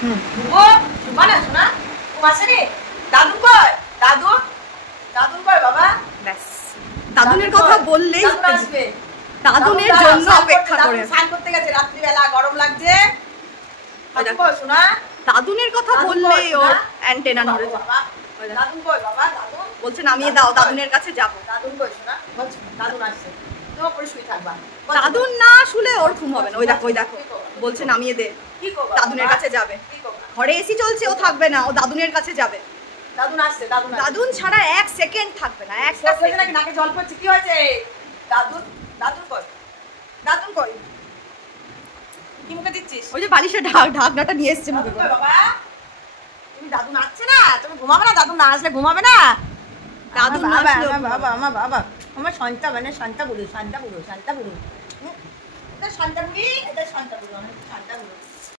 ও মানে শোনা আসেনি দাদু কই দাদু দাদু কই বাবা ব্যাস দাদুনের কথা বললেই আসবে দাদুনের জন্য অপেক্ষা করে স্নান করতে গেছে রাত্রিবেলা গরম লাগছে দাদু কই শোনা দাদুনের কথা বললেই ওর অ্যান্টেনা নড়ে বাবা দাদু কই বাবা দাদু বলছে নামিয়ে দাও দাদুনের কাছে যাব দাদু কই শোনা বলছ দাদু আসছে তো পরে শুই থাকবা দাদুন না শুলে ওর ঘুম হবে না ওই দেখো বলছে নামিয়ে দে কি করব দাদুনের কাছে যাবে ঘরে এসি চলছে ও থাকবে না ও দাদুনের কাছে যাবে দাদুন আসছে দাদুন ছাড়া 1 সেকেন্ড থাকবে না একটা সেকেন্ড নাকি নাকে জল পড়ছে কি হয়েছে দাদুন কই কি মুখে দিচ্ছিস ওই যে বালিশের ঢাকনাটা নিয়ে এসেছে মুখে বাবা তুমি দাদুন আসছে না তুমি ঘুমাবে না দাদুন না আসলে ঘুমাবে না দাদুন না আসলে বাবা আমার শান্তা মানে শান্তা বুড়ো এটা শান্তা বুড়ি এটা শান্তা বুড়ো